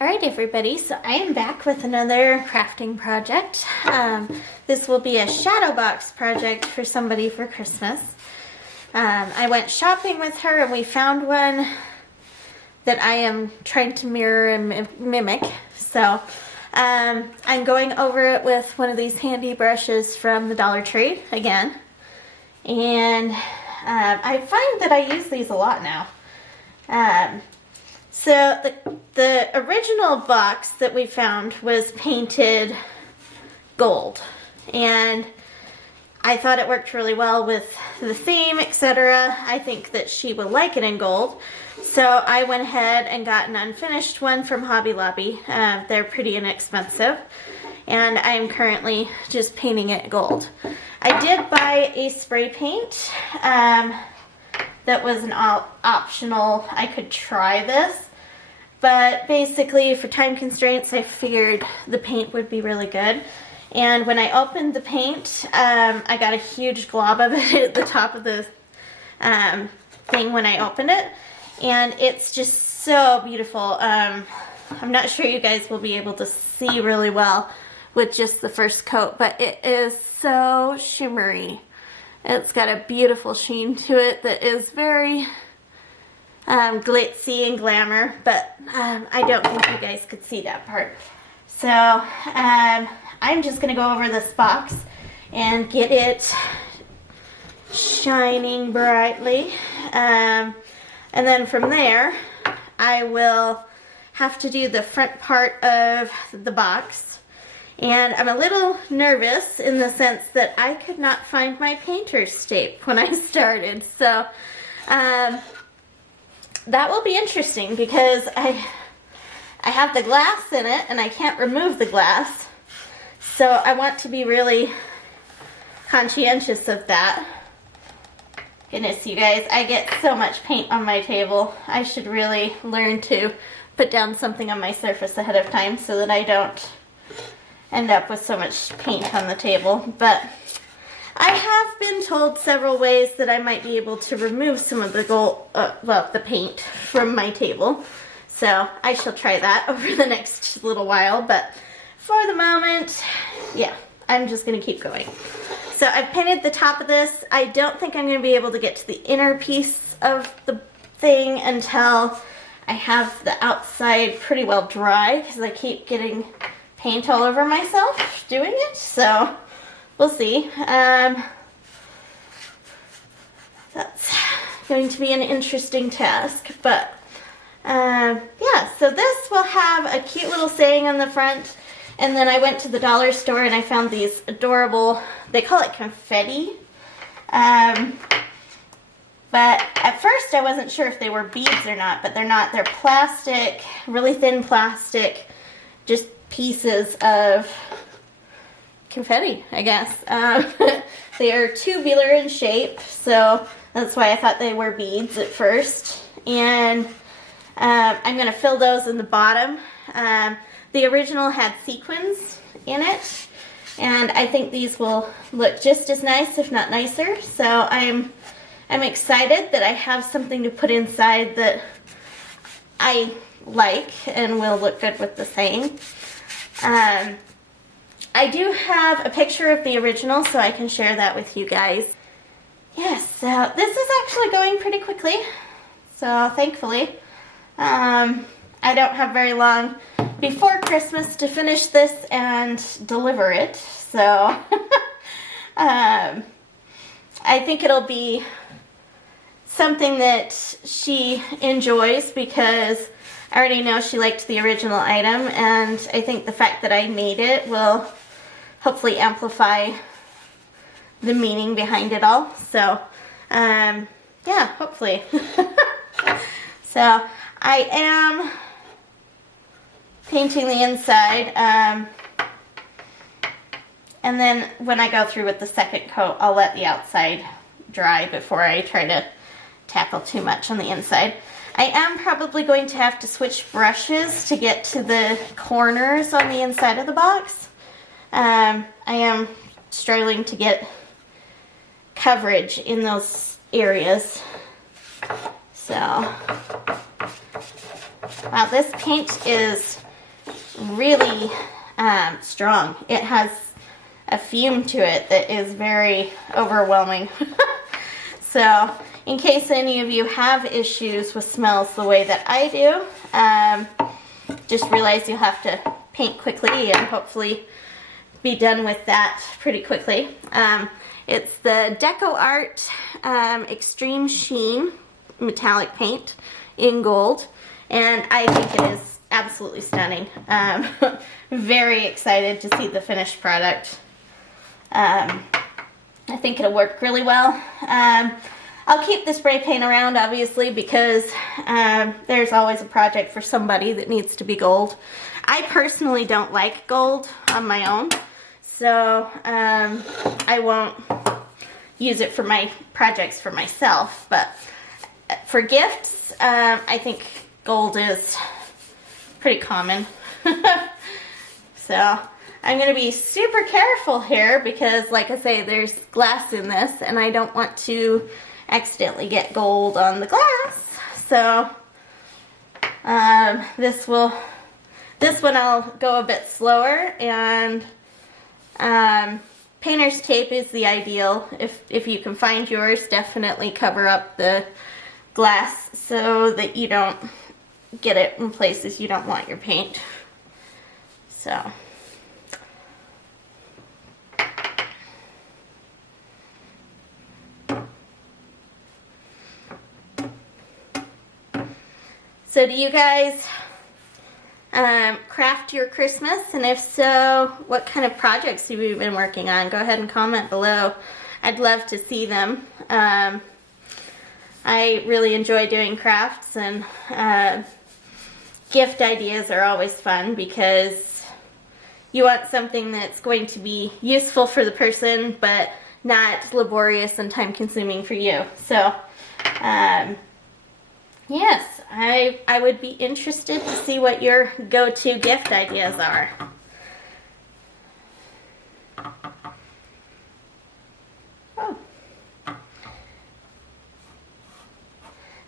Alright everybody, so I am back with another crafting project. This will be a Shadowbox project for somebody for Christmas. I went shopping with her and we found one that I am trying to mirror and mimic. So I'm going over it with one of these handy brushes from the Dollar Tree again. And I find that I use these a lot now. So the original box that we found was painted gold, and I thought it worked really well with the theme, etc. I think that she will like it in gold, so I went ahead and got an unfinished one from Hobby Lobby. They're pretty inexpensive, and I'm currently just painting it gold. I did buy a spray paint that was an optional. I could try this, but basically for time constraints I figured the paint would be really good. And when I opened the paint, I got a huge glob of it at the top of the thing when I opened it, and it's just so beautiful. I'm not sure you guys will be able to see really well with just the first coat, but it is so shimmery. It's got a beautiful sheen to it that is very glitzy and glamour, but I don't think you guys could see that part. So I'm just going to go over this box and get it shining brightly. And then from there, I will have to do the front part of the box. And I'm a little nervous in the sense that I could not find my painter's tape when I started. So that will be interesting because I have the glass in it and I can't remove the glass. So I want to be really conscientious of that. Goodness, you guys, I get so much paint on my table. I should really learn to put down something on my surface ahead of time so that I don't end up with so much paint on the table. But I have been told several ways that I might be able to remove some of the the paint from my table. So I shall try that over the next little while, but for the moment, yeah, I'm just gonna keep going. So I've painted the top of this. I don't think I'm gonna be able to get to the inner piece of the thing until I have the outside pretty well dry, because I keep getting paint all over myself doing it, so we'll see. That's going to be an interesting task, but yeah, so this will have a cute little saying on the front, and then I went to the dollar store and I found these adorable, they call it confetti, but at first I wasn't sure if they were beads or not, but they're not. They're plastic, really thin plastic, just pieces of confetti, I guess. They are tubular in shape, so that's why I thought they were beads at first. And I'm going to fill those in the bottom. The original had sequins in it, and I think these will look just as nice, if not nicer. So I'm excited that I have something to put inside that I like and will look good with the saying. I do have a picture of the original, so I can share that with you guys. Yes, so this is actually going pretty quickly, so thankfully. I don't have very long before Christmas to finish this and deliver it, so I think it'll be something that she enjoys, because I already know she liked the original item, and I think the fact that I made it will hopefully amplify the meaning behind it all. So, yeah, hopefully. So, I am painting the inside, and then when I go through with the second coat, I'll let the outside dry before I try to tackle too much on the inside. I am probably going to have to switch brushes to get to the corners on the inside of the box. I am struggling to get coverage in those areas. So, wow, this paint is really strong. It has a fume to it that is very overwhelming. So in case any of you have issues with smells the way that I do, just realize you'll have to paint quickly and hopefully be done with that pretty quickly. It's the Deco Art Extreme Sheen metallic paint in gold, and I think it is absolutely stunning. Very excited to see the finished product. I think it'll work really well. I'll keep the spray paint around, obviously, because there's always a project for somebody that needs to be gold. I personally don't like gold on my own, so I won't use it for my projects for myself, but for gifts, I think gold is pretty common. So I'm going to be super careful here because, like I say, there's glass in this and I don't want to accidentally get gold on the glass. So this one I'll go a bit slower, and painter's tape is the ideal. If you can find yours, definitely cover up the glass so that you don't get it in places you don't want your paint. So do you guys craft your Christmas? And if so, what kind of projects have you been working on? Go ahead and comment below. I'd love to see them. I really enjoy doing crafts, and gift ideas are always fun because you want something that's going to be useful for the person but not laborious and time consuming for you. So yes, I would be interested to see what your go-to gift ideas are. Oh.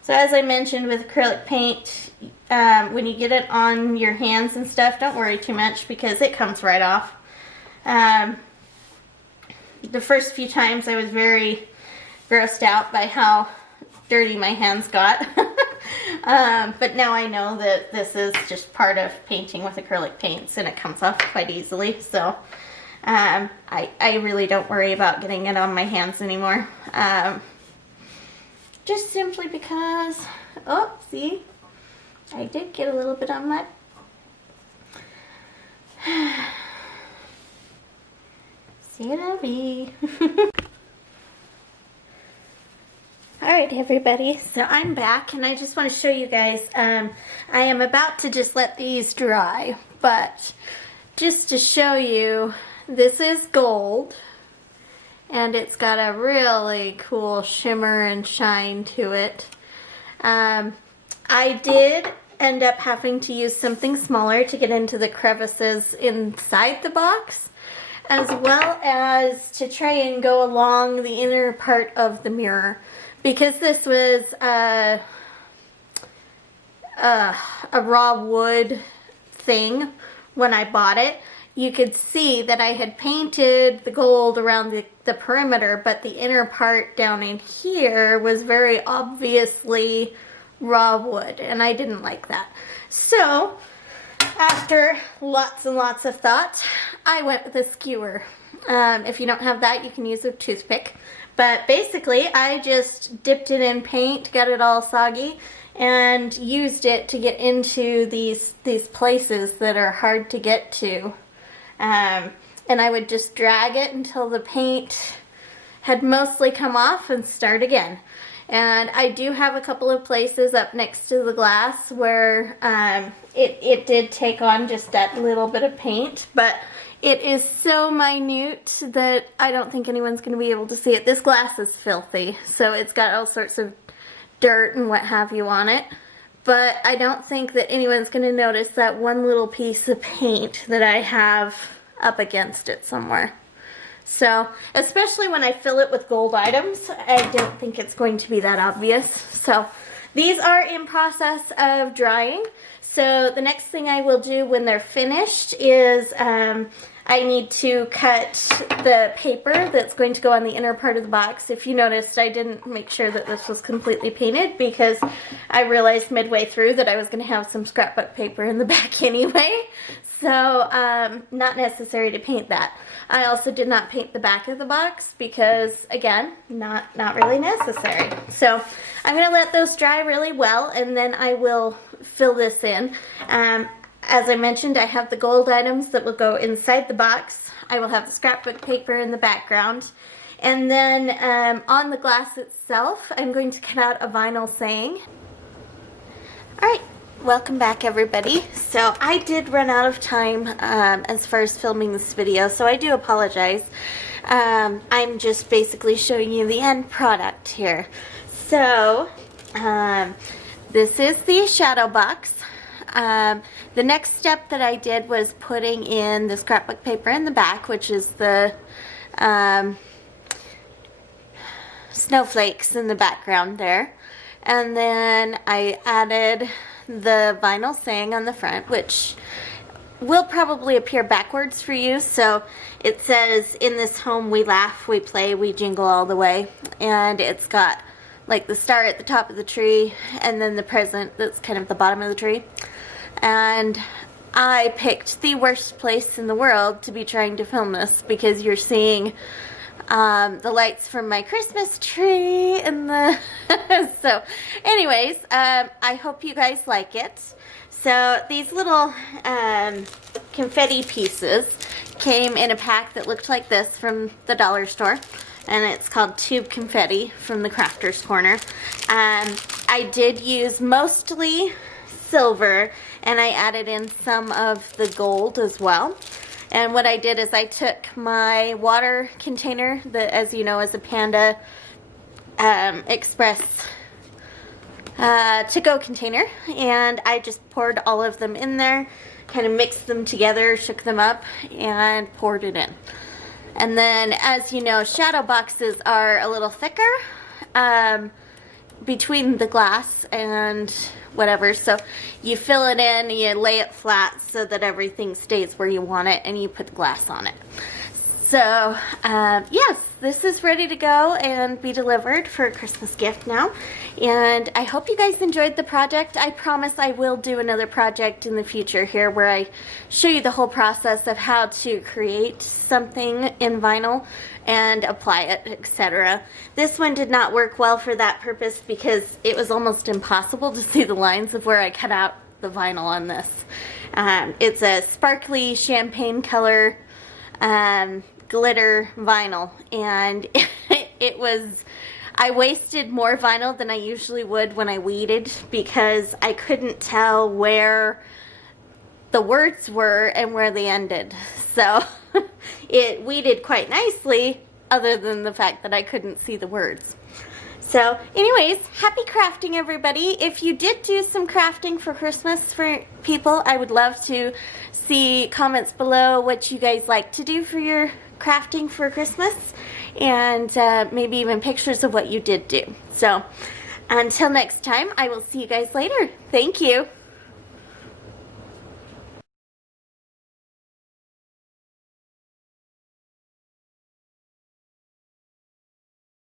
So as I mentioned with acrylic paint, when you get it on your hands and stuff, don't worry too much because it comes right off. The first few times I was very grossed out by how dirty my hands got. But now I know that this is just part of painting with acrylic paints and it comes off quite easily. So I really don't worry about getting it on my hands anymore. Just simply because, oh, see, I did get a little bit on my, see it. Alright everybody, so I'm back and I just want to show you guys, I am about to just let these dry, but just to show you, this is gold and it's got a really cool shimmer and shine to it. I did end up having to use something smaller to get into the crevices inside the box, as well as to try and go along the inner part of the mirror. Because this was a raw wood thing when I bought it, you could see that I had painted the gold around the perimeter, but the inner part down in here was very obviously raw wood, and I didn't like that. So, after lots and lots of thought, I went with a skewer. If you don't have that, you can use a toothpick. But basically, I just dipped it in paint, got it all soggy, and used it to get into these places that are hard to get to. And I would just drag it until the paint had mostly come off and start again. And I do have a couple of places up next to the glass where it did take on just that little bit of paint, but it is so minute that I don't think anyone's going to be able to see it. This glass is filthy, so it's got all sorts of dirt and what have you on it. But I don't think that anyone's going to notice that one little piece of paint that I have up against it somewhere. So, especially when I fill it with gold items, I don't think it's going to be that obvious. So, These are in process of drying. So the next thing I will do when they're finished is I need to cut the paper that's going to go on the inner part of the box. If you noticed, I didn't make sure that this was completely painted because I realized midway through that I was going to have some scrapbook paper in the back anyway. So not necessary to paint that. I also did not paint the back of the box because, again, not really necessary. So I'm going to let those dry really well, and then I will fill this in. As I mentioned, I have the gold items that will go inside the box. I will have the scrapbook paper in the background. And then on the glass itself, I'm going to cut out a vinyl saying. Alright, welcome back everybody. So I did run out of time as far as filming this video, so I do apologize. I'm just basically showing you the end product here. So, this is the Shadowbox. The next step that I did was putting in the scrapbook paper in the back, which is the snowflakes in the background there. And then I added the vinyl saying on the front, which will probably appear backwards for you. So it says, "In this home we laugh, we play, we jingle all the way." And it's got like the star at the top of the tree and then the present that's kind of the bottom of the tree. And I picked the worst place in the world to be trying to film this because you're seeing the lights from my Christmas tree and the so anyways, I hope you guys like it. So these little confetti pieces came in a pack that looked like this from the dollar store, and it's called Tube Confetti from the Crafter's Corner. I did use mostly silver, and I added in some of the gold as well. And what I did is I took my water container that, as you know, is a Panda Express to-go container, and I just poured all of them in there, kind of mixed them together, shook them up, and poured it in. And then, as you know, shadow boxes are a little thicker between the glass and whatever, so you fill it in, you lay it flat so that everything stays where you want it, and you put the glass on it. So yes, this is ready to go and be delivered for a Christmas gift now, and I hope you guys enjoyed the project. I promise I will do another project in the future here where I show you the whole process of how to create something in vinyl and apply it, etc. This one did not work well for that purpose because it was almost impossible to see the lines of where I cut out the vinyl on this. It's a sparkly champagne color glitter vinyl, and I wasted more vinyl than I usually would when I weeded because I couldn't tell where the words were and where they ended. So it weeded quite nicely, other than the fact that I couldn't see the words. So anyways, happy crafting everybody. If you did do some crafting for Christmas for people, I would love to see comments below what you guys like to do for your crafting for Christmas, and maybe even pictures of what you did do. So until next time, I will see you guys later. Thank you.